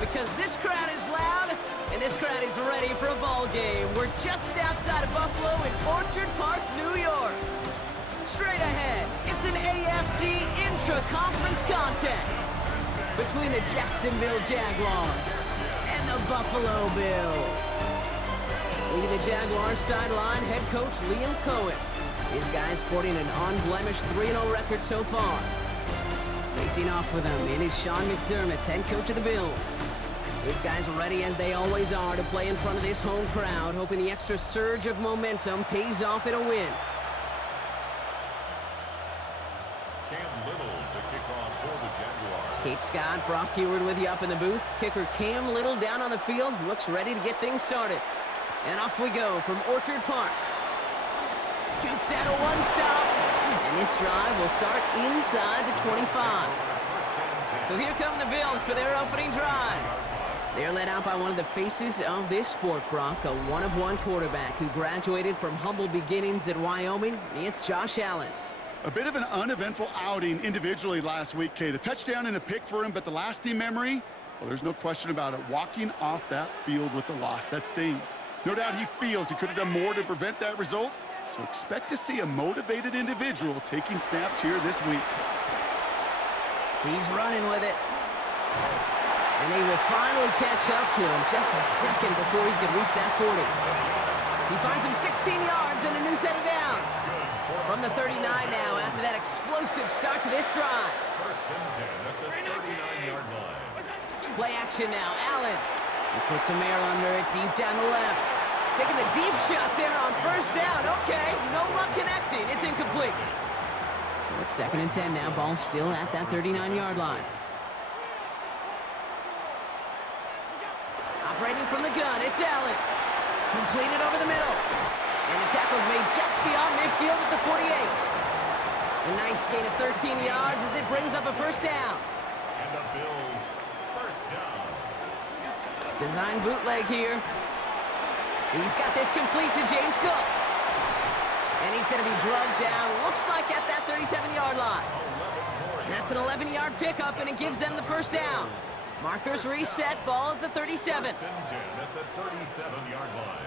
because this crowd is loud, and this crowd is ready for a ball game. We're just outside of Buffalo in Orchard Park, New York. Straight ahead, it's an AFC intra-conference contest between the Jacksonville Jaguars and the Buffalo Bills. Leading the Jaguars sideline, head coach Liam Cohen. His guys sporting an unblemished 3-0 record so far. Facing off with him, it is Sean McDermott, head coach of the Bills. His guys are ready, as they always are, to play in front of this home crowd, hoping the extra surge of momentum pays off in a win. Kate Scott, Brock Heward with you up in the booth. Kicker Cam Little down on the field, looks ready to get things started. And off we go from Orchard Park. Jukes out a one-stop, and this drive will start inside the 25. So here come the Bills for their opening drive. They're led out by one of the faces of this sport, Brock, a one-of-one quarterback who graduated from humble beginnings at Wyoming. It's Josh Allen. A bit of an uneventful outing individually last week, Kate. A touchdown and a pick for him, but the lasting memory, well, there's no question about it. Walking off that field with the loss, that stings. No doubt he feels he could have done more to prevent that result, so expect to see a motivated individual taking snaps here this week. He's running with it. And he will finally catch up to him just a second before he can reach that 40. He finds him 16 yards and a new set of downs. From the 39 now, after that explosive start to this drive. Play action now, Allen. He puts a mare under it deep down the left. Taking the deep shot there on first down. Okay, no luck connecting. It's incomplete. So it's 2nd and 10 now. Ball still at that 39-yard line. Operating from the gun, it's Allen. Completed over the middle. And the tackle's made just beyond midfield at the 48. A nice gain of 13 yards as it brings up a first down. And the Bills, first down. Design bootleg here. He's got this complete to James Cook. And he's going to be drugged down, looks like at that 37-yard line. That's an 11-yard pickup, and it gives them the first down. Markers reset, ball at the 37. First and 10 at the 37-yard line.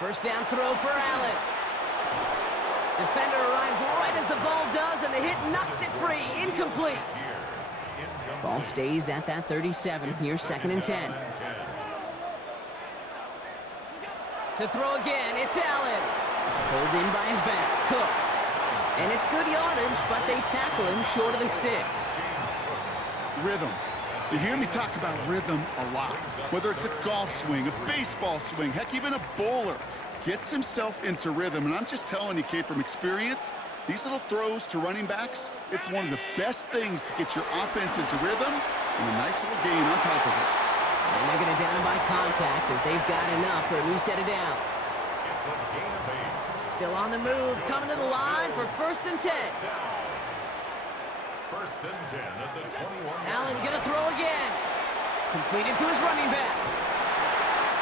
First down throw for Allen. Defender arrives right as the ball does, and the hit knocks it free. Incomplete. Ball stays at that 37. Here's 2nd and 10. To throw again, it's Allen. Pulled in by his back, Cook. And it's good yardage, but they tackle him short of the sticks. Rhythm. You hear me talk about rhythm a lot. Whether it's a golf swing, a baseball swing, heck, even a bowler gets himself into rhythm. And I'm just telling you, Kate, from experience, these little throws to running backs, it's one of the best things to get your offense into rhythm and a nice little gain on top of it. And they're going to down him by contact as they've got enough for a new set of downs. It's a gain of 8. Still on the move, coming to the line for 1st and 10. First and 10 at the 21. Allen gonna throw again. Completed to his running back.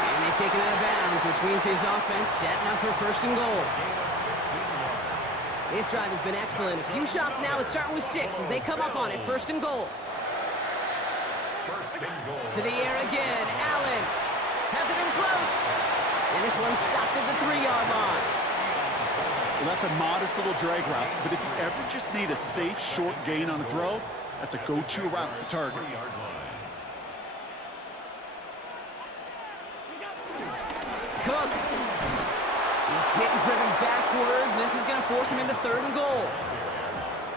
And they take him out of bounds, which means his offense setting up for 1st and goal. His drive has been excellent. A few shots now, it's starting with 6 as they come up on it. 1st and goal. First and goal. To the air again. Allen has it in close. And this one stopped at the 3-yard line. Well, that's a modest little drag route, but if you ever just need a safe, short gain on a throw, that's a go-to route to target. Cook. He's hit and driven backwards. This is going to force him into 3rd and goal.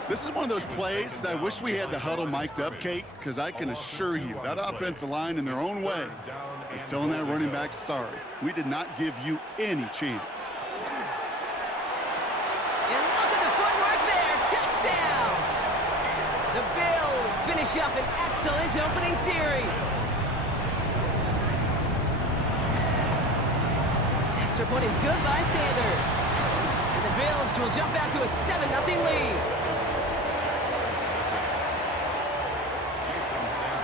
This is one of those plays that I wish we had the huddle mic'd up, Kate, because I can assure you that offensive line in their own way is telling that running back, sorry, we did not give you any chance. And look at the footwork there. Touchdown. The Bills finish up an excellent opening series. Extra point is good by Sanders. And the Bills will jump out to a 7-0 lead.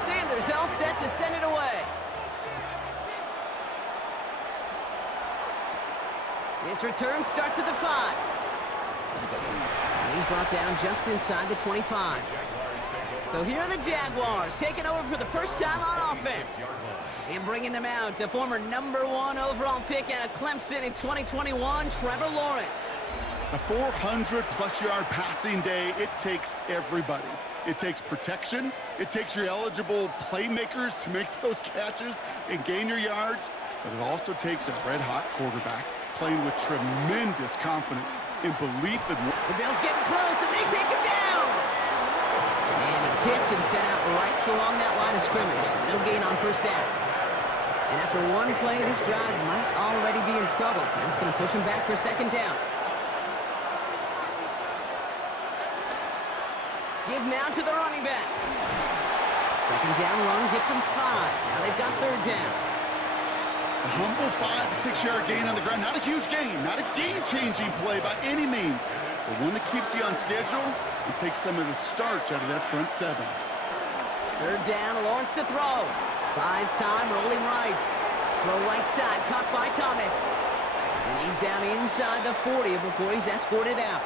Sanders all set to send it away. This return starts at the 5. And he's brought down just inside the 25. So here are the Jaguars taking over for the first time on offense. And bringing them out to former #1 overall pick out of Clemson in 2021, Trevor Lawrence. A 400-plus-yard passing day, it takes everybody. It takes protection. It takes your eligible playmakers to make those catches and gain your yards. But it also takes a red-hot quarterback playing with tremendous confidence and belief in... The Bills getting close, and they take him down. And he's hit and sent out right along that line of scrimmage. No gain on first down. And after one play, this drive might already be in trouble. That's going to push him back for second down. Give now to the running back. Second down run gets him 5. Now they've got third down. A humble 5 to 6 yard gain on the ground. Not a huge gain, not a game-changing play by any means, but one that keeps you on schedule and takes some of the starch out of that front 7. Third down, Lawrence to throw. Buys time, rolling right. Throw right side, caught by Thomas. And he's down inside the 40 before he's escorted out.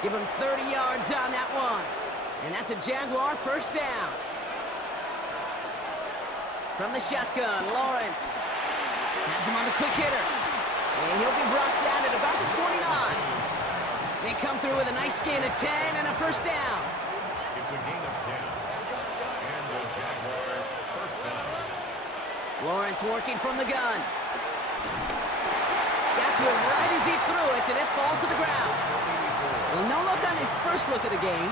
Give him 30 yards on that one. And that's a Jaguar first down. From the shotgun, Lawrence has him on the quick hitter. And he'll be brought down at about the 29. They come through with a nice gain of 10 and a first down. It's a gain of 10. And the Jaguar first down. Lawrence working from the gun. Got to him right as he threw it, and it falls to the ground. Well, no look on his first look of the game,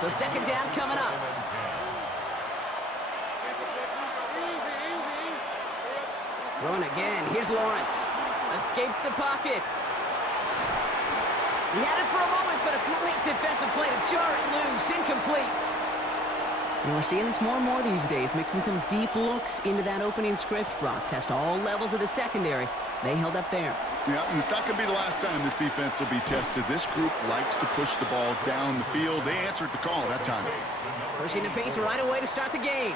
so second down coming up. Throwing again. Here's Lawrence. Escapes the pocket. He had it for a moment, but a great defensive play to jar it loose. Incomplete. And we're seeing this more and more these days, mixing some deep looks into that opening script. Brock test all levels of the secondary. They held up there. Yeah, and it's not going to be the last time this defense will be tested. This group likes to push the ball down the field. They answered the call that time. Pushing the pace right away to start the game.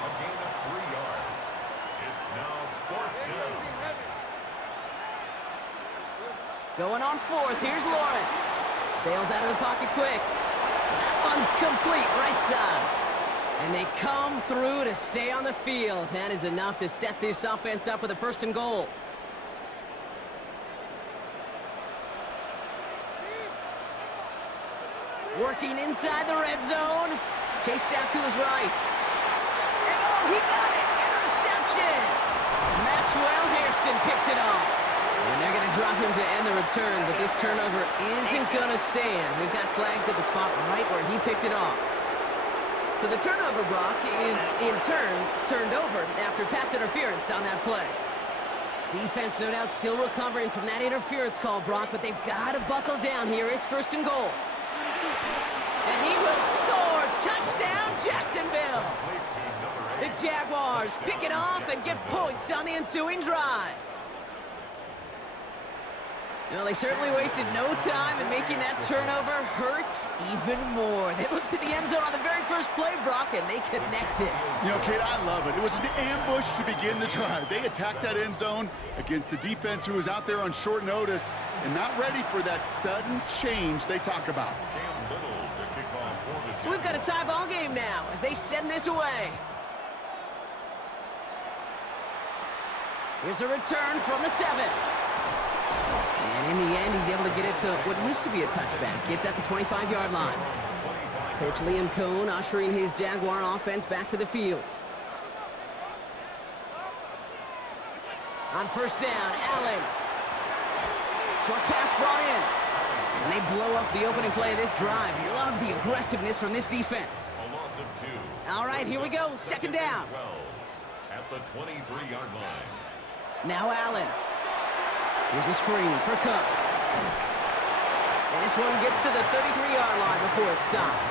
Going on fourth, here's Lawrence. Bails out of the pocket quick. That one's complete, right side. And they come through to stay on the field. That is enough to set this offense up with a first and goal. Working inside the red zone. Chased out to his right. And oh, he got it! Interception! Maxwell Hairston picks it off. And they're going to drop him to end the return, but this turnover isn't going to stand. We've got flags at the spot right where he picked it off. So the turnover, Brock, is in turn turned over after pass interference on that play. Defense, no doubt, still recovering from that interference call, Brock, but they've got to buckle down here. It's first and goal. And he will score. Touchdown, Jacksonville. The Jaguars pick it off and get points on the ensuing drive. Well, they certainly wasted no time in making that turnover hurt even more. They looked to the end zone on the very first play, Brock, and they connected. You know, Kate, I love it. It was an ambush to begin the drive. They attacked that end zone against a defense who was out there on short notice and not ready for that sudden change they talk about. So we've got a tie ball game now as they send this away. Here's a return from the 7. And in the end, he's able to get it to what used to be a touchback. It's at the 25-yard line. Coach Liam Cohn ushering his Jaguar offense back to the field. On first down, Allen. Short pass brought in. And they blow up the opening play of this drive. Love the aggressiveness from this defense. A loss of 2. All right, here we go. Second down. At the 23-yard line. Now Allen. Here's a screen for Cook. And this one gets to the 33-yard line before it's stopped.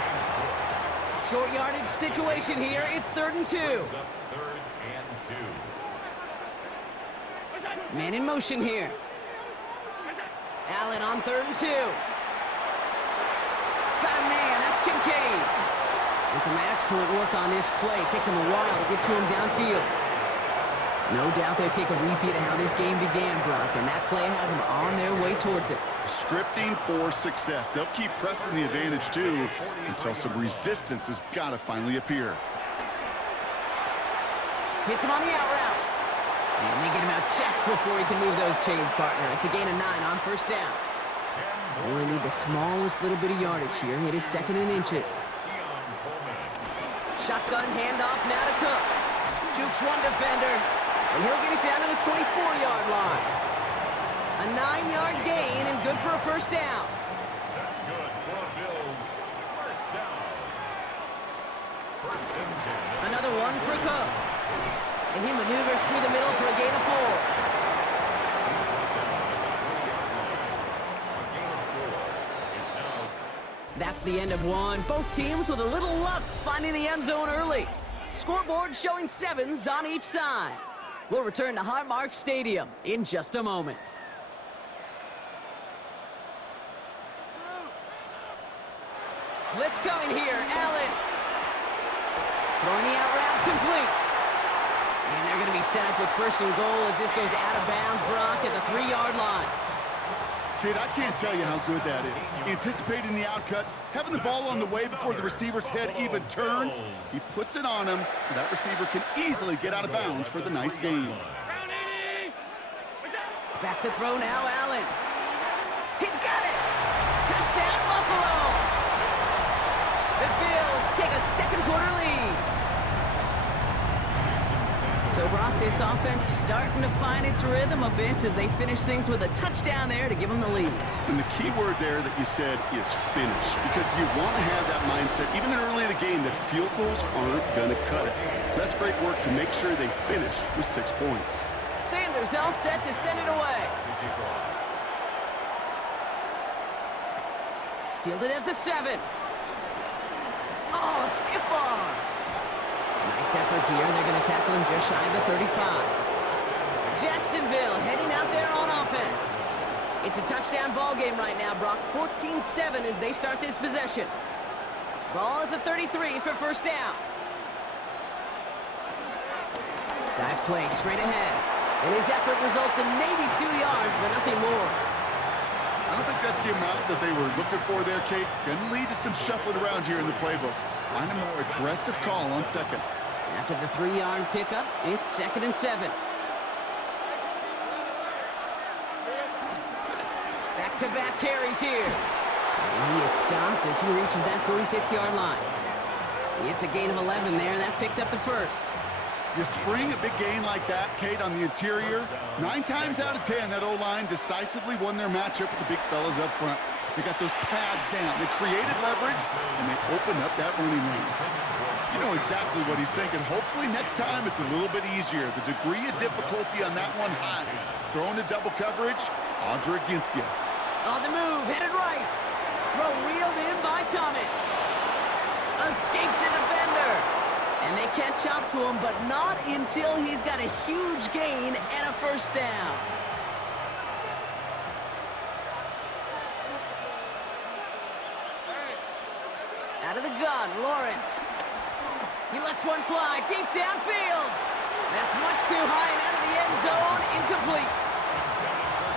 Short yardage situation here. It's 3rd and 2. Third and 2. Man in motion here. Allen on 3rd and 2. Got a man. That's Kincaid. And some excellent work on this play. It takes him a while to get to him downfield. No doubt they take a repeat of how this game began, Brock, and that play has them on their way towards it. Scripting for success. They'll keep pressing the advantage, too, until some resistance has got to finally appear. Hits him on the out route. And they get him out just before he can move those chains, partner. It's a gain of 9 on first down. They only need the smallest little bit of yardage here. It is 2nd and inches. Shotgun handoff now to Cook. Jukes one defender, and he'll get it down to the 24-yard line. A 9-yard gain and good for a first down. That's good for the Bills. First down. First and 10. Another one for Cook. And he maneuvers through the middle for a gain of 4. That's the end of one. Both teams with a little luck finding the end zone early. Scoreboard showing 7s on each side. We'll return to Highmark Stadium in just a moment. Blitz coming here. Allen. Throwing the out route complete. And they're going to be set up with 1st and goal as this goes out of bounds, Brock, at the 3-yard line. Kid, I can't tell you how good that is. Anticipating the outcut, having the ball on the way before the receiver's head even turns. He puts it on him so that receiver can easily get out of bounds for the nice gain. Back to throw now, Allen. He's got it! Touchdown, Buffalo! The Bills take a 2nd quarter lead. So, Brock, this offense starting to find its rhythm a bit as they finish things with a touchdown there to give them the lead. And the key word there that you said is finish, because you want to have that mindset, even early in the game, that field goals aren't going to cut it. So that's great work to make sure they finish with 6 points. Sanders all set to send it away. Fielded at the 7. Oh, stiff arm. Nice effort here. They're going to tackle him just shy of the 35. Jacksonville heading out there on offense. It's a touchdown ball game right now, Brock. 14-7 as they start this possession. Ball at the 33 for first down. Dive play straight ahead. And his effort results in maybe 2 yards, but nothing more. I don't think that's the amount that they were looking for there, Kate. Going to lead to some shuffling around here in the playbook. Find a more aggressive call on 2nd. After the 3-yard pickup, it's 2nd and 7. Back-to-back carries here. And he is stopped as he reaches that 46-yard line. It's a gain of 11 there. That picks up the 1st. You spring a big gain like that, Kate, on the interior. 9 times out of 10, that O-line decisively won their matchup with the big fellas up front. They got those pads down. They created leverage, and they opened up that running range. You know exactly what he's thinking. Hopefully next time it's a little bit easier. The degree of difficulty on that one high. Throwing to double coverage, odds are against you. On the move, headed right. Throw reeled in by Thomas. Escapes a defender. And they catch up to him, but not until he's got a huge gain and a first down. Out of the gun, Lawrence. He lets one fly deep downfield. That's much too high and out of the end zone, incomplete.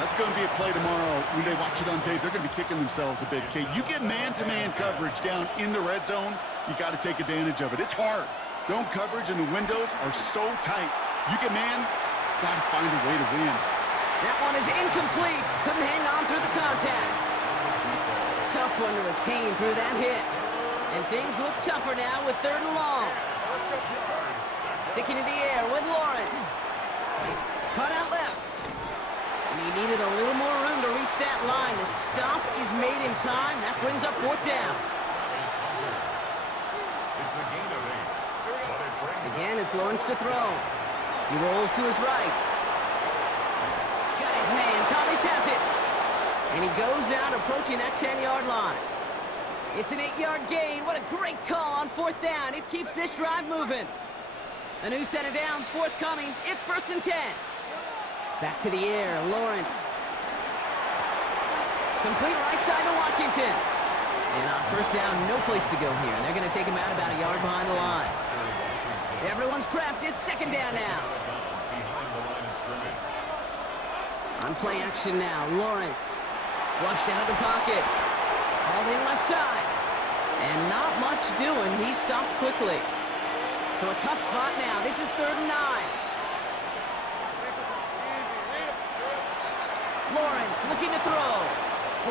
That's going to be a play tomorrow. When they watch it on tape, they're going to be kicking themselves a bit, Kate. You get man-to-man coverage down in the red zone, you got to take advantage of it. It's hard. Zone coverage and the windows are so tight. You get man, got to find a way to win. That one is incomplete. Couldn't hang on through the contact. Tough one to retain through that hit. And things look tougher now with 3rd and long. Sticking in the air with Lawrence. Cut out left. And he needed a little more room to reach that line. The stop is made in time. That brings up 4th down. Again, it's Lawrence to throw. He rolls to his right. Got his man. Thomas has it. And he goes out approaching that 10-yard line. It's an 8-yard gain. What a great call on 4th down. It keeps this drive moving. A new set of downs forthcoming. It's 1st and 10. Back to the air. Lawrence. Complete right side to Washington. And on first down, no place to go here. They're going to take him out about a yard behind the line. Everyone's prepped. It's 2nd down now. On play action now, Lawrence Flushed out of the pocket. Hauled in left side. And not much doing. He stopped quickly. So a tough spot now. This is 3rd and 9. Lawrence looking to throw.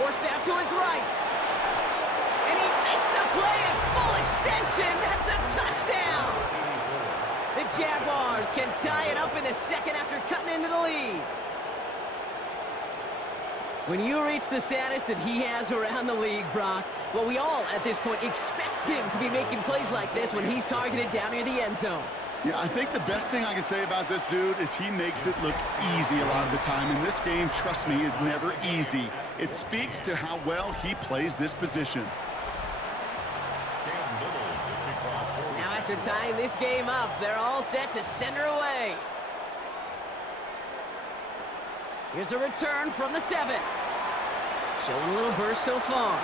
Forced out to his right. And he makes the play at full extension. That's a touchdown. The Jaguars can tie it up in the second after cutting into the lead. When you reach the status that he has around the league, Brock, well, we all, at this point, expect him to be making plays like this when he's targeted down near the end zone. Yeah, I think the best thing I can say about this dude is he makes it look easy a lot of the time. And this game, trust me, is never easy. It speaks to how well he plays this position. Now, after tying this game up, they're all set to send her away. Here's a return from the 7. Showing a little burst so far.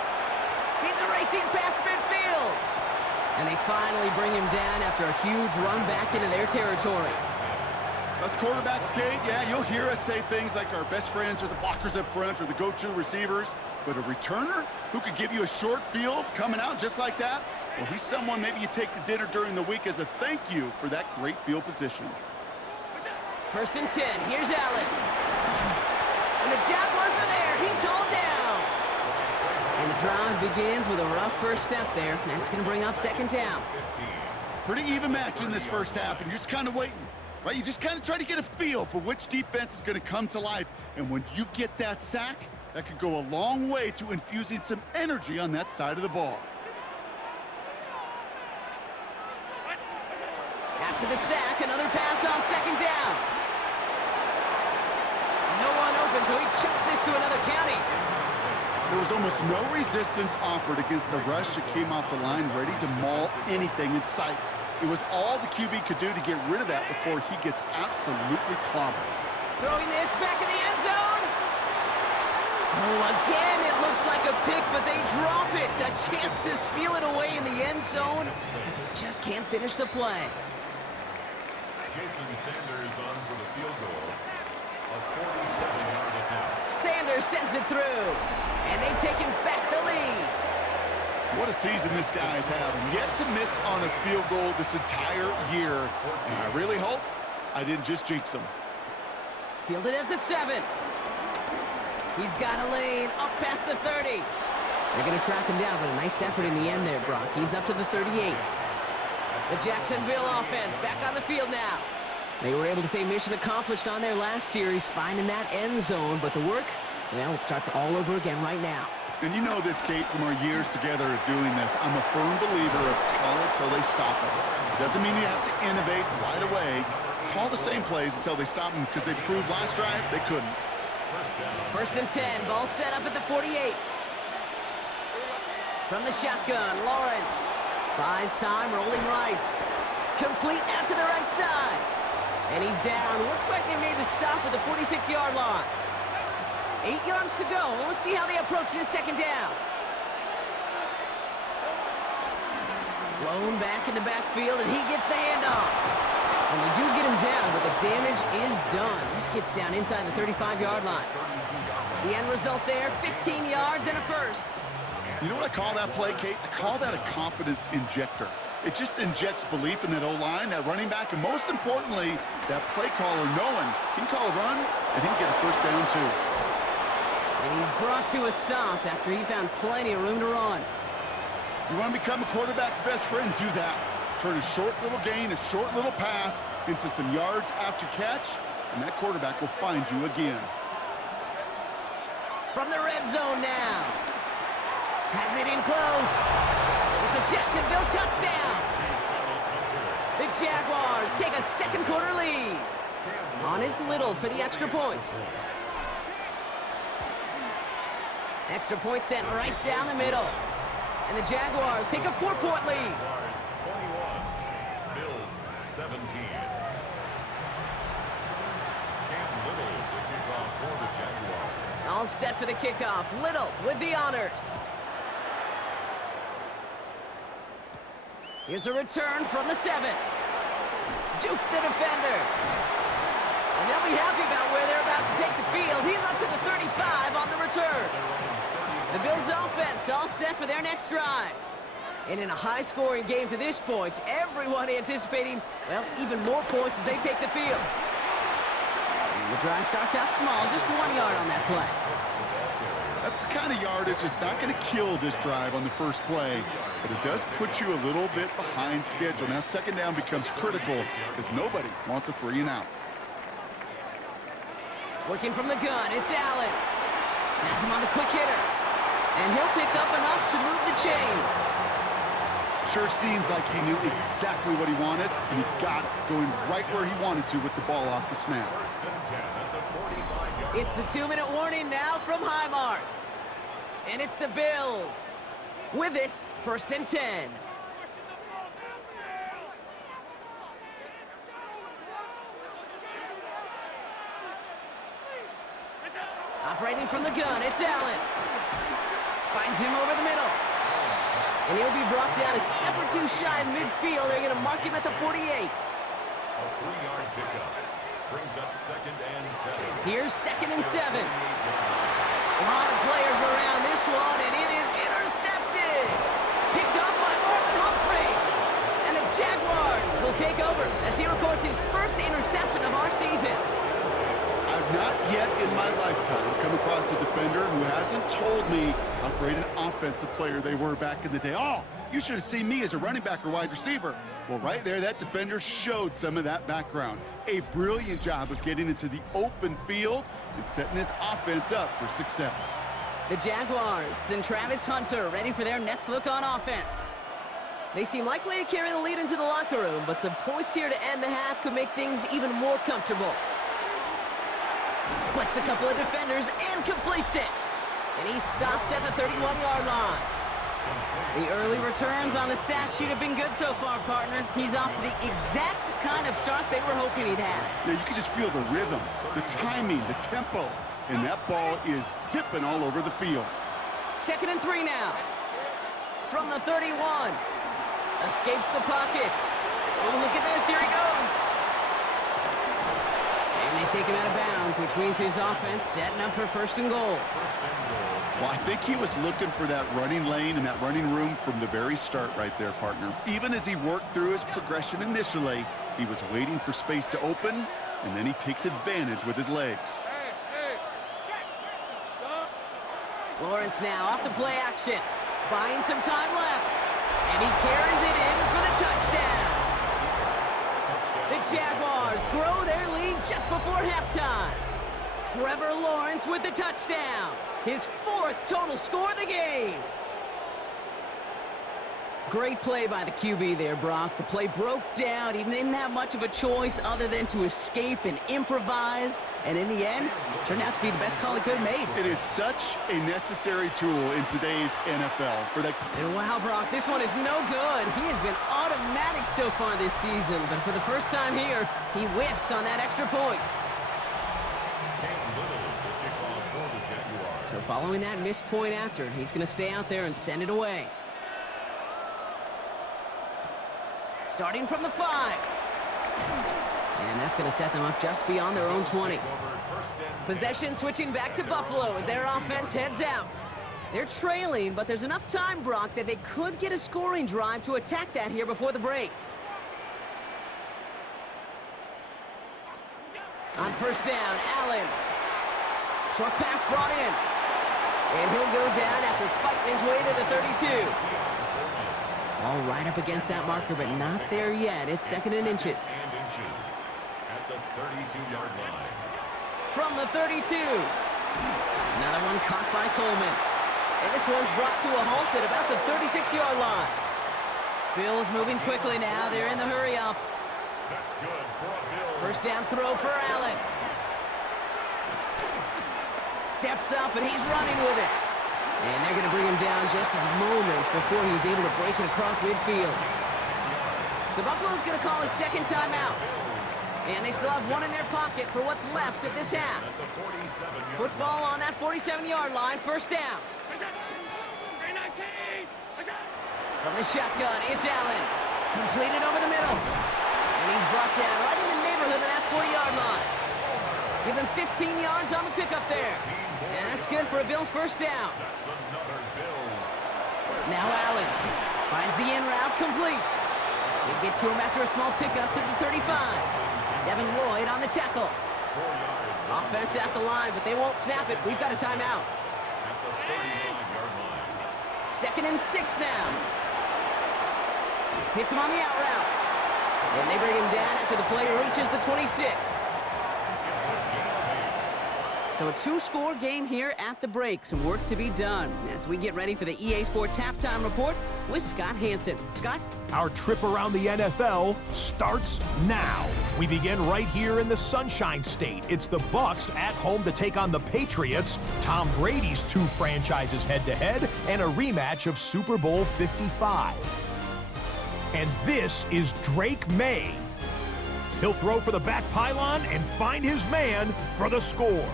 He's racing past midfield. And they finally bring him down after a huge run back into their territory. Us quarterbacks, Kate, yeah, you'll hear us say things like our best friends are the blockers up front or the go-to receivers. But a returner who could give you a short field coming out just like that, well, he's someone maybe you take to dinner during the week as a thank you for that great field position. 1st and 10. Here's Allen. And the Jaguars are there. He's hauled down. And the drive begins with a rough first step there. That's going to bring up 2nd down. Pretty even match in this first half, and you're just kind of waiting, right? You just kind of try to get a feel for which defense is going to come to life. And when you get that sack, that could go a long way to infusing some energy on that side of the ball. After the sack, another pass on 2nd down. No one open, so he chucks this to another county. There was almost no resistance offered against a rush that came off the line ready to maul anything in sight. It was all the QB could do to get rid of that before he gets absolutely clobbered. Throwing this back in the end zone. Oh, again, it looks like a pick, but they drop it. A chance to steal it away in the end zone, but they just can't finish the play. Jason Sanders on for the field goal. A 47-yard attempt. Sanders sends it through, and they've taken back the lead. What a season this guy is having. Yet to miss on a field goal this entire year. And I really hope I didn't just jinx him. Fielded at the 7. He's got a lane up past the 30. They're going to track him down, but a nice effort in the end there, Brock. He's up to the 38. The Jacksonville offense back on the field now. They were able to say mission accomplished on their last series, finding that end zone, but the work, well, it starts all over again right now. And you know this, Kate, from our years together of doing this. I'm a firm believer of call it till they stop it. Doesn't mean you have to innovate right away. Call the same plays until they stop them, because they proved last drive they couldn't. 1st and 10, ball set up at the 48. From the shotgun, Lawrence buys time, rolling right. Complete out to the right side. And he's down. Looks like they made the stop at the 46-yard line. 8 yards to go. Let's see how they approach this 2nd down. Blown back in the backfield, and he gets the handoff. And they do get him down, but the damage is done. This gets down inside the 35-yard line. The end result there, 15 yards and a first. You know what I call that play, Kate? I call that a confidence injector. It just injects belief in that O-line, that running back, and most importantly, that play caller knowing he can call a run and he can get a first down too. And he's brought to a stop after he found plenty of room to run. You want to become a quarterback's best friend? Do that. Turn a short little gain, a short little pass into some yards after catch, and that quarterback will find you again. From the red zone now. Has it in close. It's a Jacksonville touchdown. The Jaguars take a 2nd quarter lead. On is Little for the extra point. Extra point sent right down the middle. And the Jaguars take a 4-point lead. 21, Bills 17. Cam Little to kick off for the Jaguars. All set for the kickoff. Little with the honors. Here's a return from the 7. Juke the defender. And they'll be happy about where they're about to take the field. He's up to the 35 on the return. The Bills' offense all set for their next drive. And in a high-scoring game to this point, everyone anticipating, well, even more points as they take the field. And the drive starts out small, just 1 yard on that play. That's the kind of yardage that's not going to kill this drive on the first play, but it does put you a little bit behind schedule. Now second down becomes critical because nobody wants a 3 and out. Working from the gun, it's Allen. Has him on the quick hitter. And he'll pick up enough to move the chains. Sure seems like he knew exactly what he wanted, and he got it, going right where he wanted to with the ball off the snap. It's the 2-minute warning now from Highmark. And it's the Bills. With it, 1st and 10. Operating from the gun, it's Allen. Finds him over the middle. And he'll be brought down a step or two shy of midfield. They're going to mark him at the 48. A 3-yard pickup brings up 2nd and 7. Here's 2nd and 7. A lot of players around this one, and it is intercepted. Picked up by Marlon Humphrey. And the Jaguars will take over as he records his first interception of our season. I've not yet in my lifetime come across a defender who hasn't told me how great an offensive player they were back in the day. Oh, you should have seen me as a running back or wide receiver. Well, right there, that defender showed some of that background. A brilliant job of getting into the open field and setting his offense up for success. The Jaguars and Travis Hunter ready for their next look on offense. They seem likely to carry the lead into the locker room, but some points here to end the half could make things even more comfortable. Splits a couple of defenders and completes it. And he's stopped at the 31-yard line. The early returns on the stat sheet have been good so far, partner. He's off to the exact kind of start they were hoping he'd have. Yeah, you can just feel the rhythm, the timing, the tempo, and that ball is zipping all over the field. 2nd and 3 now. From the 31. Escapes the pocket. Oh, look at this. Here he goes. And they take him out of bounds, which means his offense setting up for 1st and goal. Well, I think he was looking for that running lane and that running room from the very start right there, partner. Even as he worked through his progression initially, he was waiting for space to open, and then he takes advantage with his legs. Lawrence now off the play action. Buying some time left. And he carries it in for the touchdown. The Jaguars grow their lead just before halftime. Trevor Lawrence with the touchdown. His 4th total score of the game. Great play by the QB there, Brock. The play broke down. He didn't have much of a choice other than to escape and improvise. And in the end, turned out to be the best call he could have made. It is such a necessary tool in today's NFL. And wow, Brock, this one is no good. He has been automatic so far this season. But for the first time here, he whiffs on that extra point. So following that missed point after, he's going to stay out there and send it away. Starting from the 5. And that's going to set them up just beyond their own 20. Possession switching back to Buffalo as their offense heads out. They're trailing, but there's enough time, Brock, that they could get a scoring drive to attack that here before the break. On 1st down, Allen. Short pass brought in. And he'll go down after fighting his way to the 32. All right up against that marker, but not there yet. It's 2nd and inches. At the 32-yard line. From the 32. Another one caught by Coleman. And this one's brought to a halt at about the 36-yard line. Bills moving quickly now. They're in the hurry up. That's good for a Bill. 1st down throw for Allen. Steps up, and he's running with it. And they're going to bring him down just a moment before he's able to break it across midfield. So Buffalo's going to call it 2nd timeout. And they still have one in their pocket for what's left of this half. Football on that 47-yard line, 1st down. From the shotgun, it's Allen. Completed over the middle. And he's brought down right in the neighborhood of that 40-yard line. give him 15 yards on the pickup there. And that's good for a Bills first down. That's another Bills. Now Allen finds the in route complete. They get to him after a small pickup to the 35. Devin Lloyd on the tackle. 4 yards. Offense at the line, but they won't snap it. We've got a timeout. At the 35-yard line. 2nd and 6 now. Hits him on the out route. And they bring him down after the play reaches the 26. So a 2-score game here at the break. Some work to be done as we get ready for the EA Sports Halftime Report with Scott Hansen. Scott? Our trip around the NFL starts now. We begin right here in the Sunshine State. It's the Bucs at home to take on the Patriots, Tom Brady's 2 franchises head-to-head, and a rematch of Super Bowl 55. And this is Drake May. He'll throw for the back pylon and find his man for the score.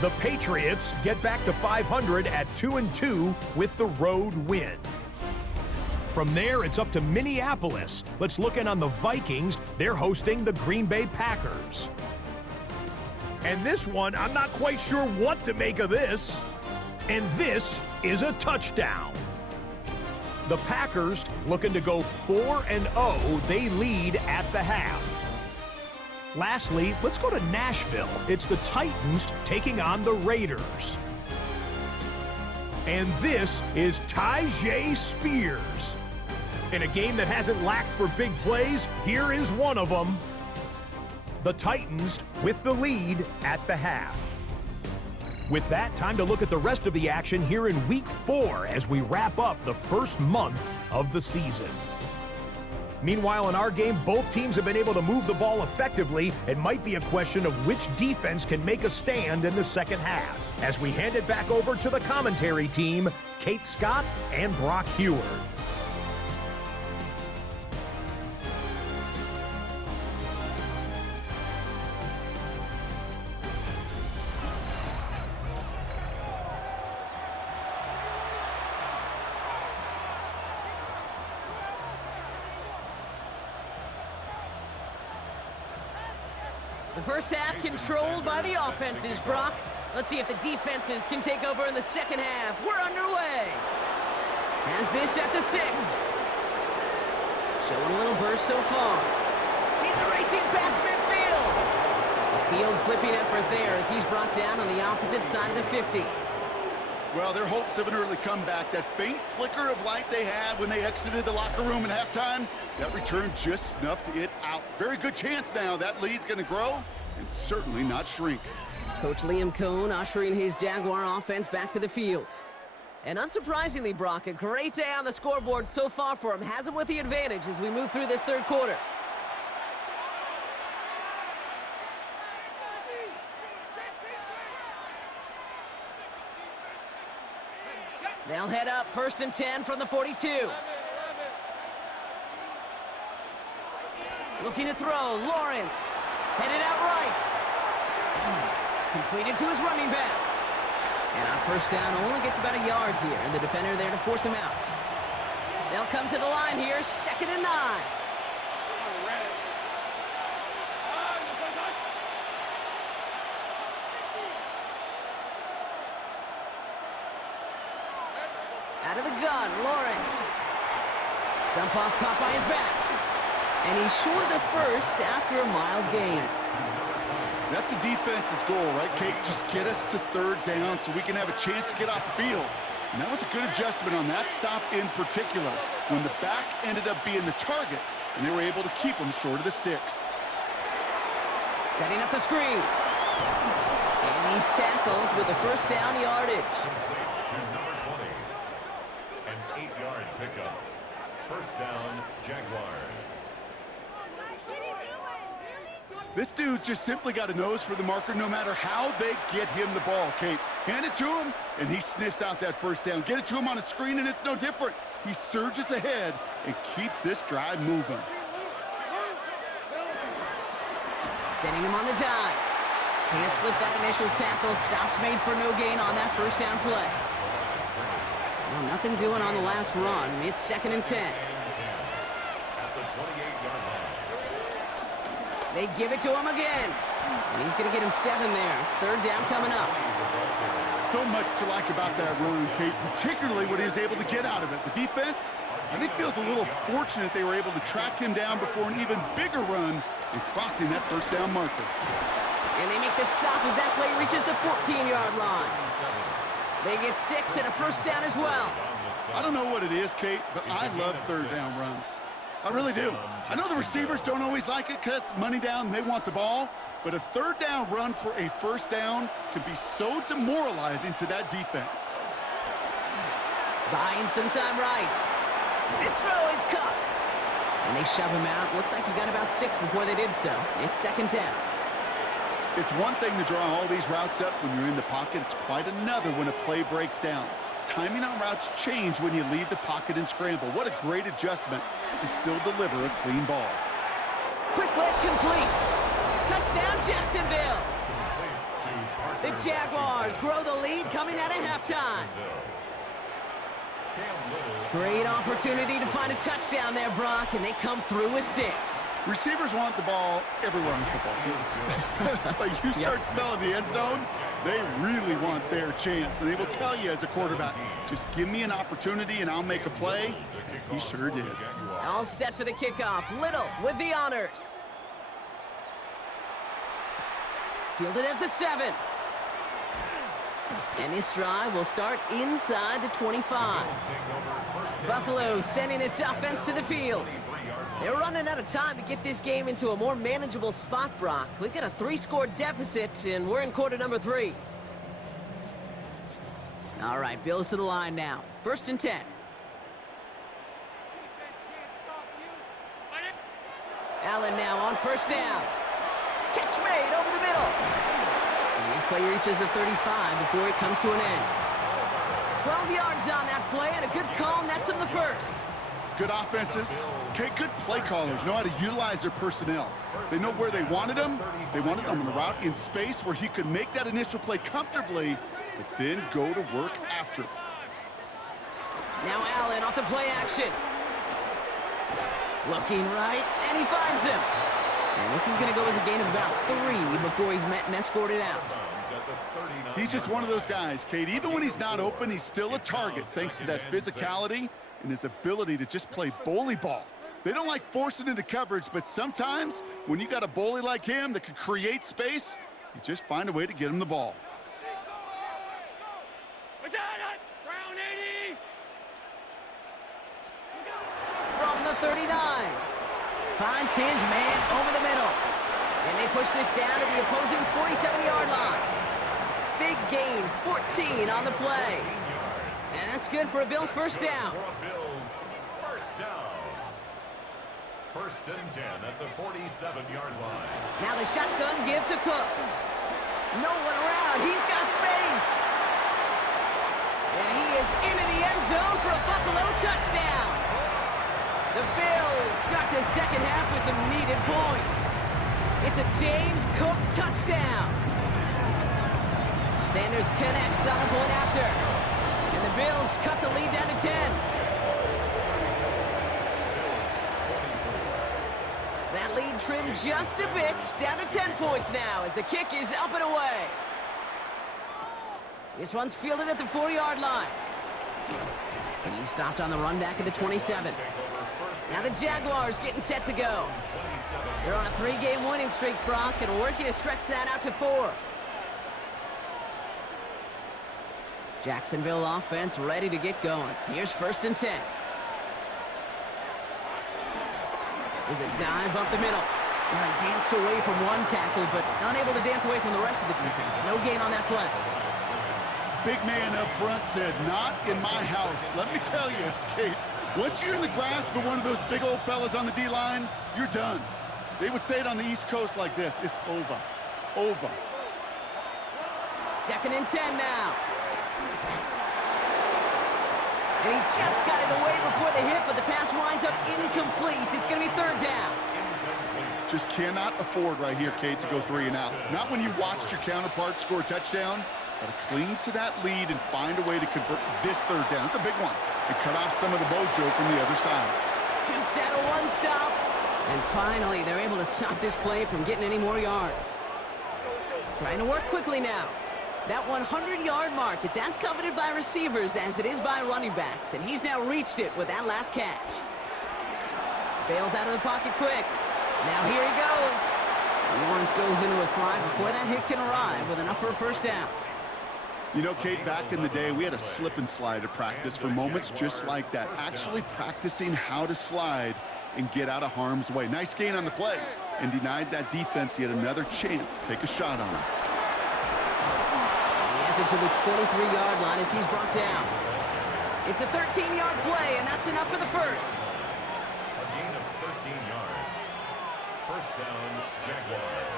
The Patriots get back to 500 at 2-2 with the road win. From there, it's up to Minneapolis. Let's look in on the Vikings. They're hosting the Green Bay Packers. And this one, I'm not quite sure what to make of this. And this is a touchdown. The Packers looking to go 4-0. They lead at the half. Lastly, let's go to Nashville. It's the Titans taking on the Raiders. And this is Tyjae Spears. In a game that hasn't lacked for big plays, here is one of them. The Titans with the lead at the half. With that, time to look at the rest of the action here in Week 4 as we wrap up the first month of the season. Meanwhile, in our game, both teams have been able to move the ball effectively. It might be a question of which defense can make a stand in the second half. As we hand it back over to the commentary team, Kate Scott and Brock Heward. The first half controlled by the offenses, Brock. Let's see if the defenses can take over in the second half. We're underway. Has this at the 6. Showing a little burst so far. He's racing past midfield. The field flipping effort there as he's brought down on the opposite side of the 50. Well, their hopes of an early comeback, that faint flicker of light they had when they exited the locker room at halftime, that return just snuffed it out. Very good chance now that lead's going to grow and certainly not shrink. Coach Liam Cohn ushering his Jaguar offense back to the field. And unsurprisingly, Brock, a great day on the scoreboard so far for him. Has him with the advantage as we move through this third quarter. They'll head up 1st and 10 from the 42. Looking to throw, Lawrence. Headed out right. Completed to his running back. And on first down, only gets about a yard here. And the defender there to force him out. They'll come to the line here, 2nd and 9. Out of the gun, Lawrence. Dump off caught by his back. And he's short of the first after a mild gain. That's a defense's goal, right, Kate? Just get us to 3rd down so we can have a chance to get off the field. And that was a good adjustment on that stop in particular, when the back ended up being the target, and they were able to keep him short of the sticks. Setting up the screen. And he's tackled with a first down yardage. Complete to number 20. An 8-yard pickup. First down, Jaguars. This dude's just simply got a nose for the marker no matter how they get him the ball, Kate. Hand it to him, and he sniffs out that first down. Get it to him on a screen, and it's no different. He surges ahead and keeps this drive moving. Setting him on the dive. Can't slip that initial tackle. Stops made for no gain on that first down play. Well, nothing doing on the last run. It's 2nd and 10. At the 28-yard line. They give it to him again. And he's going to get him 7 there. It's third down coming up. So much to like about that run, Kate, particularly what he was able to get out of it. The defense, I think, feels a little fortunate they were able to track him down before an even bigger run and crossing that first down marker. And they make the stop as that play reaches the 14-yard line. They get 6 and a first down as well. I don't know what it is, Kate, but I love third down runs. I really do. I know the receivers don't always like it because money down, they want the ball, but a third down run for a first down can be so demoralizing to that defense. Buying some time right. This throw is caught. And they shove him out. Looks like he got about 6 before they did so. It's second down. It's one thing to draw all these routes up when you're in the pocket. It's quite another when a play breaks down. Timing on routes change when you leave the pocket and scramble. What a great adjustment to still deliver a clean ball. Quick slant complete. Touchdown, Jacksonville. The Jaguars grow the lead coming out of halftime. Great opportunity to find a touchdown there, Brock, and they come through with 6. Receivers want the ball everywhere on the football field. But you start smelling the end zone, they really want their chance. And they will tell you as a quarterback, just give me an opportunity and I'll make a play. He sure did. All set for the kickoff. Little with the honors. Fielded at the 7. And this drive will start inside the 25. Buffalo sending its offense to the field. They're running out of time to get this game into a more manageable spot, Brock. We've got a 3-score deficit, and we're in quarter number 3. All right, Bills to the line now. First and 10. Allen now on first down. Catch made over the middle. And this play reaches the 35 before it comes to an end. 12 yards on that play, and a good call nets him the first. Good offenses. Okay, good play callers know how to utilize their personnel. They know where they wanted him. They wanted him on a route in space where he could make that initial play comfortably, but then go to work after. Now Allen off the play action. Looking right, and he finds him. And this is going to go as a gain of about 3 before he's met and escorted out. He's just one of those guys, Kate. Even when he's not open, he's still a target thanks to that physicality and his ability to just play bully ball. They don't like forcing into coverage, but sometimes when you got a bully like him that can create space, you just find a way to get him the ball. From the 39. Finds his man over the middle. And they push this down to the opposing 47-yard line. Big gain, 14 on the play. And that's good for a Bills first down. First and 10 at the 47-yard line. Now the shotgun give to Cook. No one around. He's got space. And he is into the end zone for a Buffalo touchdown. The Bills start the second half with some needed points. It's a James Cook touchdown. Sanders connects on the point after. And the Bills cut the lead down to 10. That lead trimmed just a bit, down to 10 points now as the kick is up and away. This one's fielded at the 4-yard line. And he's stopped on the run back at the 27. Now the Jaguars getting set to go. They're on a 3-game winning streak, Brock, and working to stretch that out to 4. Jacksonville offense ready to get going. Here's first and 10. There's a dive up the middle. Well, he danced away from one tackle, but unable to dance away from the rest of the defense. No gain on that play. Big man up front said, not in my house. Let me tell you, Kate, once you're in the grasp of one of those big old fellas on the D-line, you're done. They would say it on the East Coast like this, it's over. Over. Second and 10 now. And he just got it away before the hit, but the pass winds up incomplete. It's going to be third down. Just cannot afford right here, Kate, to go 3 and out. Not when you watched your counterpart score a touchdown. Got to cling to that lead and find a way to convert this third down. It's a big one. And cut off some of the mojo from the other side. Dukes out a one-stop. And finally, they're able to stop this play from getting any more yards. Trying to work quickly now. That 100-yard mark, it's as coveted by receivers as it is by running backs, and he's now reached it with that last catch. Bails out of the pocket quick. Now here he goes. Lawrence goes into a slide before that hit can arrive with enough for a first down. You know, Kate, back in the day, we had a slip and slide at practice for moments just like that. Actually practicing how to slide and get out of harm's way. Nice gain on the play, and denied that defense yet another chance to take a shot on him. He has it to the 23-yard line as he's brought down. It's a 13-yard play, and that's enough for the first. A gain of 13 yards. First down, Jaguars.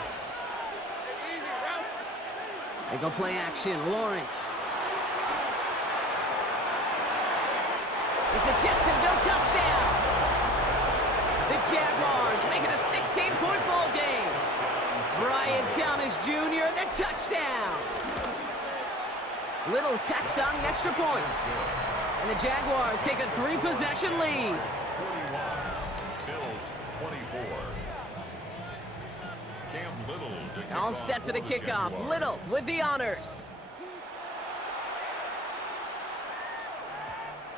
They go play action. Lawrence. It's a Jacksonville touchdown. The Jaguars make it a 16-point ball game. Brian Thomas Jr., the touchdown. Little tacks on the extra point. And the Jaguars take a 3-possession lead. 41, Bills 24. Cam Little to kick All off set for the the kickoff. Jaguars. Little with the honors.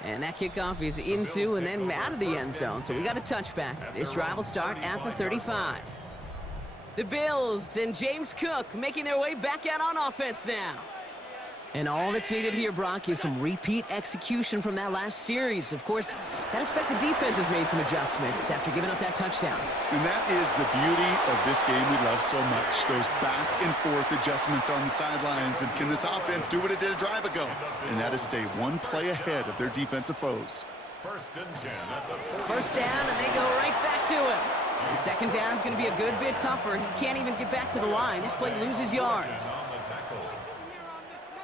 And that kickoff is into and then out of the end zone, so we got a touchback. This drive will start at the 35. The Bills and James Cook making their way back out on offense now. And all that's needed here, Brock, is some repeat execution from that last series. Of course, I'd expect the defense has made some adjustments after giving up that touchdown. And that is the beauty of this game we love so much. Those back and forth adjustments on the sidelines. And can this offense do what it did a drive ago? And that is stay one play ahead of their defensive foes. First and 10 at the 40. First down, and they go right back to him. And second down is going to be a good bit tougher. He can't even get back to the line. This play loses yards. On the tackle.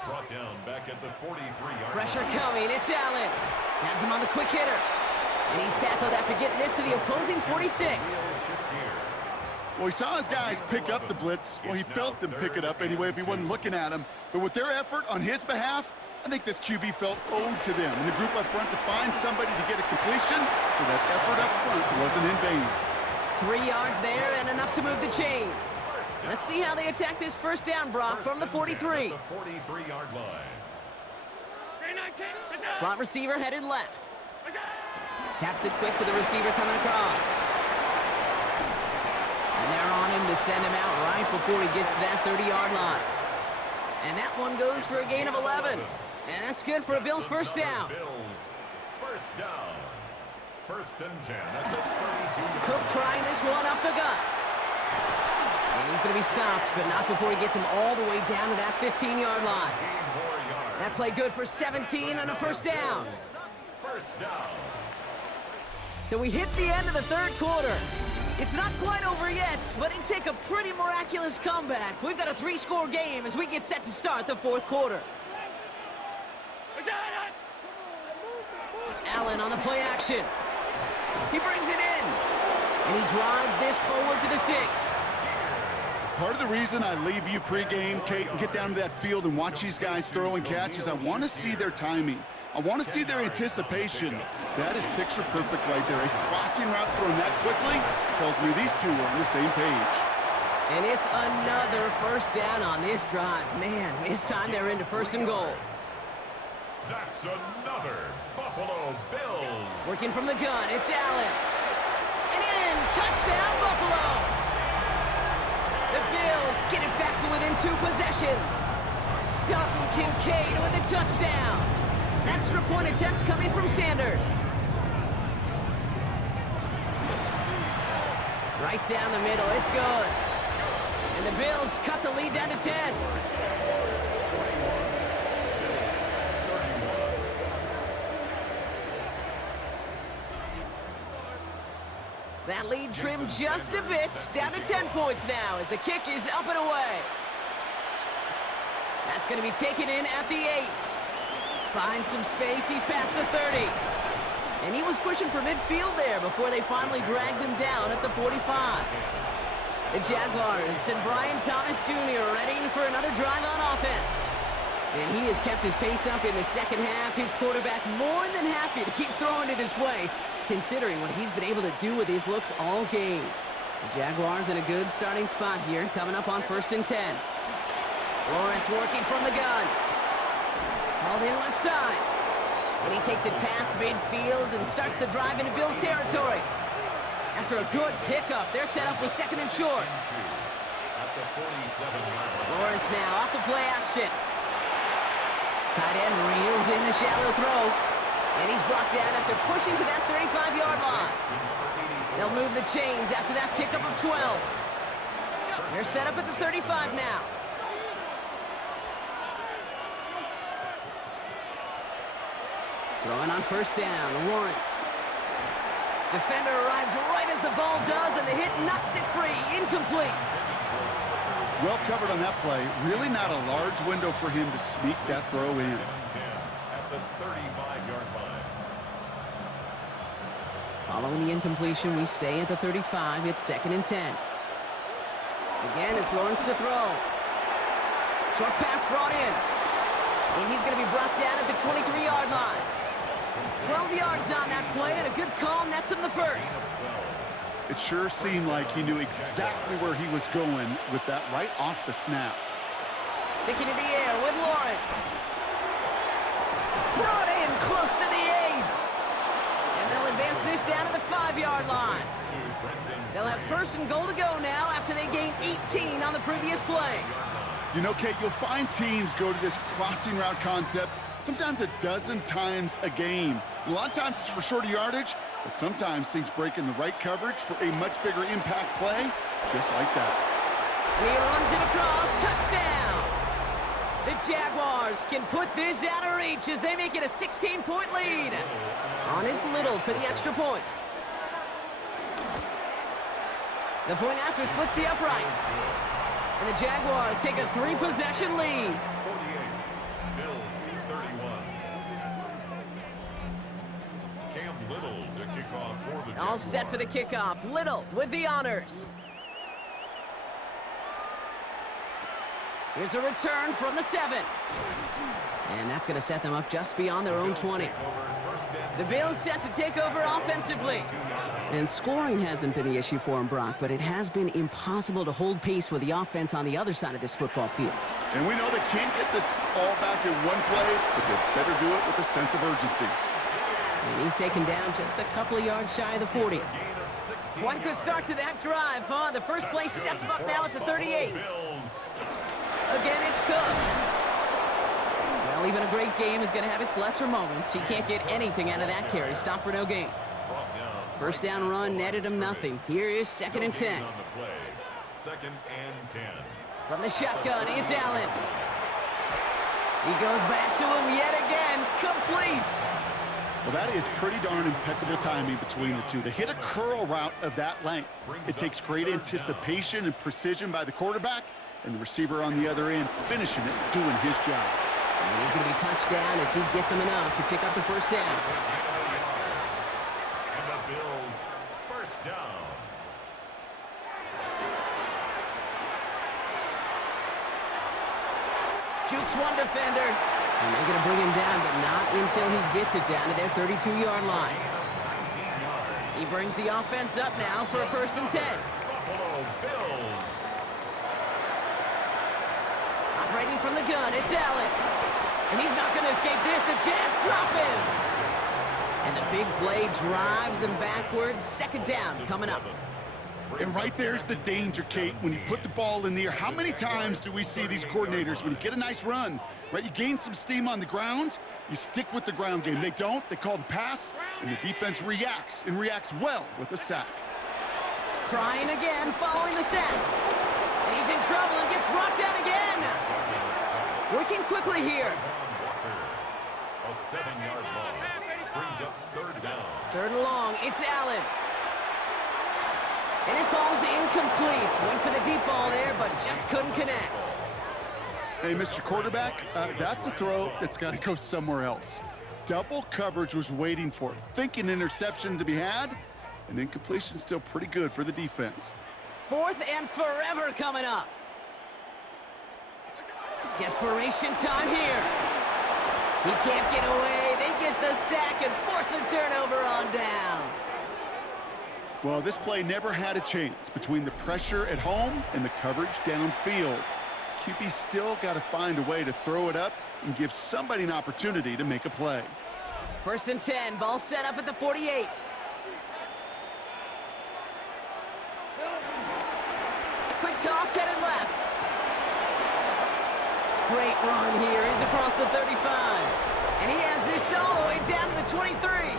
Brought down back at the 43-yard Pressure line. coming. It's Allen. Has him on the quick hitter. And he's tackled after getting this to the opposing 46. Shift here. Well, he saw his guys pick up the blitz. Well, he felt them pick it up anyway if he wasn't looking at him. But with their effort on his behalf, I think this QB felt owed to them and the group up front to find somebody to get a completion, so that effort up front wasn't in vain. 3 yards there and enough to move the chains. Let's see how they attack this first down, Brock, from the 43. The 43-yard line. Slot receiver headed left. Taps it quick to the receiver coming across. And they're on him to send him out right before he gets to that 30-yard line. And that one goes for a gain of 11. And that's good for a Bills first down. Bills first down. First and 10 at the 32. Cook trying this one up the gut. And he's going to be stopped, but not before he gets him all the way down to that 15-yard line. 15 more yards. That play good for 17 and a first down. First down. So we hit the end of the third quarter. It's not quite over yet, but it'd take a pretty miraculous comeback. We've got a 3-score game as we get set to start the fourth quarter. Allen on the play action. He brings it in. And he drives this forward to the 6. Part of the reason I leave you pregame, Kate, and get down to that field and watch these guys throw and catch is I want to see their timing. I want to see their anticipation. That is picture perfect right there. A crossing route thrown that quickly tells me these two are on the same page. And it's another first down on this drive. Man, this time they're into first and goal. That's another Buffalo Bills. Working from the gun, it's Allen. And in, touchdown Buffalo! The Bills get it back to within 2 possessions. Dalton Kincaid with the touchdown. Extra point attempt coming from Sanders. Right down the middle, it's good. And the Bills cut the lead down to 10. That lead trimmed just a bit, down to 10 points now as the kick is up and away. That's going to be taken in at the 8. Finds some space, he's past the 30. And he was pushing for midfield there before they finally dragged him down at the 45. The Jaguars and Brian Thomas Jr. ready for another drive on offense. And he has kept his pace up in the second half. His quarterback more than happy to keep throwing it his way. considering what he's been able to do with his looks all game. The Jaguars in a good starting spot here, coming up on 1st and 10. Lawrence working from the gun. Hauled in left side. And he takes it past midfield and starts the drive into Bills territory. After a good pickup, they're set up with 2nd and short. Lawrence now off the play action. Tight end reels in the shallow throw. And he's brought down after pushing to that 35-yard line. They'll move the chains after that pickup of 12. They're set up at the 35 now. Throwing on 1st down, Lawrence. Defender arrives right as the ball does, and the hit knocks it free. Incomplete. Well covered on that play. Really not a large window for him to sneak that throw in. At the 35-yard line. Following the incompletion, we stay at the 35. It's 2nd and 10. Again, it's Lawrence to throw. Short pass brought in. And he's going to be brought down at the 23-yard line. 12 yards on that play, and a good call nets him the first. It sure seemed like he knew exactly where he was going with that right off the snap. Sticking in the air with Lawrence. Brought in close to the 8. And they'll advance this down to the 5-yard line. They'll have 1st and goal to go now after they gain 18 on the previous play. You know, Kate, you'll find teams go to this crossing route concept sometimes a dozen times a game. A lot of times it's for shorter yardage, but sometimes things break in the right coverage for a much bigger impact play, just like that. And he runs it across, touchdown! The Jaguars can put this out of reach as they make it a 16-point lead. On is Little for the extra point. The point after splits the uprights. And the Jaguars take a 3-possession lead. 48, Bills 31. Cam Little to kick off for the Jaguars. All set for the kickoff. Little with the honors. Here's a return from the 7. And that's going to set them up just beyond their own 20. The Bills set to take over offensively. And scoring hasn't been the issue for him, Brock, but it has been impossible to hold pace with the offense on the other side of this football field. And we know they can't get this all back in one play, but they better do it with a sense of urgency. And he's taken down just a couple of yards shy of the 40. Quite the start to that drive, huh? The first play sets him up now at the 38. Again, it's Cook. Well, even a great game is going to have its lesser moments. He can't get anything out of that carry. Stop for no gain. 1st down run netted him nothing. Here is 2nd and 10. 2nd and 10. From the shotgun, it's Allen. He goes back to him yet again. Complete. Well, that is pretty darn impeccable timing between the two. They hit a curl route of that length. It takes great anticipation and precision by the quarterback, and the receiver on the other end finishing it, doing his job. And he's going to be touched down as he gets him enough to pick up the 1st down. And the Bills 1st down. Jukes one defender. And they're going to bring him down, but not until he gets it down to their 32-yard line. He brings the offense up now for a 1st and 10. Buffalo Bills. Operating from the gun, it's Allen. And he's not going to escape this. The Jags drop him. And the big play drives them backwards. 2nd down coming up. And right there's the danger, Kate, when you put the ball in the air. How many times do we see these coordinators, when you get a nice run, right, you gain some steam on the ground, you stick with the ground game. They don't. They call the pass, and the defense reacts, and reacts well with a sack. Trying again, following the sack. And he's in trouble and gets brought down again. Working quickly here. A 7-yard loss. Brings up 3rd down. 3rd and long, it's Allen. And it falls incomplete. Went for the deep ball there, but just couldn't connect. Hey, Mr. Quarterback, that's a throw that's got to go somewhere else. Double coverage was waiting for it. Thinking interception to be had, and incompletion still pretty good for the defense. 4th and forever coming up. Desperation time here. He can't get away. They get get the sack and force a turnover on downs. Well, this play never had a chance between the pressure at home and the coverage downfield. QB still got to find a way to throw it up and give somebody an opportunity to make a play. 1st and 10, ball set up at the 48. Quick toss headed left. Great run here. He's across the 35. And he has this all the way down to the 23.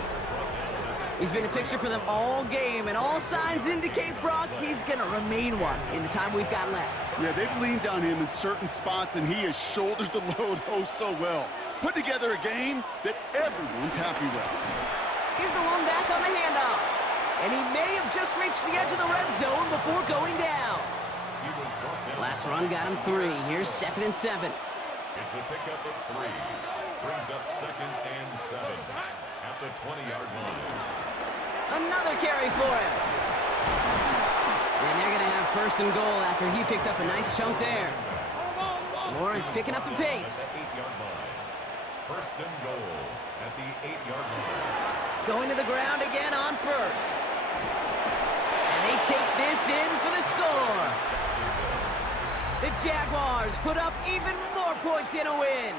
He's been a fixture for them all game, and all signs indicate, Brock, he's going to remain one in the time we've got left. Yeah, they've leaned on him in certain spots, and he has shouldered the load oh so well. Put together a game that everyone's happy with. Here's the one back on the handoff. And he may have just reached the edge of the red zone before going down. Last run got him 3. Here's 2nd and 7. It's a pickup of 3. Brings up 2nd and 7 at the 20-yard line. Another carry for him. And they're going to have 1st and goal after he picked up a nice chunk there. Lawrence picking up the pace. 8-yard line. 1st and goal at the 8-yard line. Going to the ground again on 1st. And they take this in for the score. The Jaguars put up even more points in a win.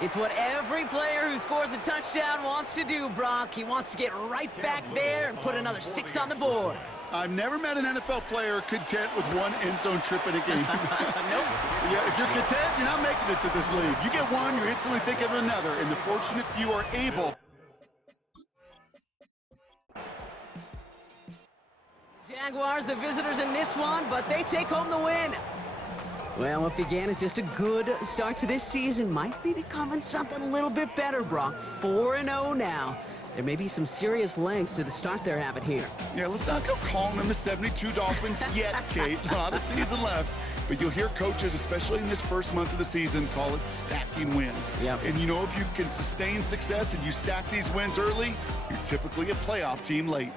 It's what every player who scores a touchdown wants to do, Brock. He wants to get right back there and put another 6 on the board. I've never met an NFL player content with one end zone trip in a game. Nope. Yeah, if you're content, you're not making it to this league. You get one, you're instantly thinking of another, and the fortunate few are able. Jaguars, the visitors in this one, but they take home the win. Well, what began as just a good start to this season might be becoming something a little bit better, Brock. 4-0 now. There may be some serious lengths to the start they're having here. Yeah, let's not go calling them the 72 Dolphins yet, Kate. A lot of season left. But you'll hear coaches, especially in this first month of the season, call it stacking wins. Yep. And you know, if you can sustain success and you stack these wins early, you're typically a playoff team late.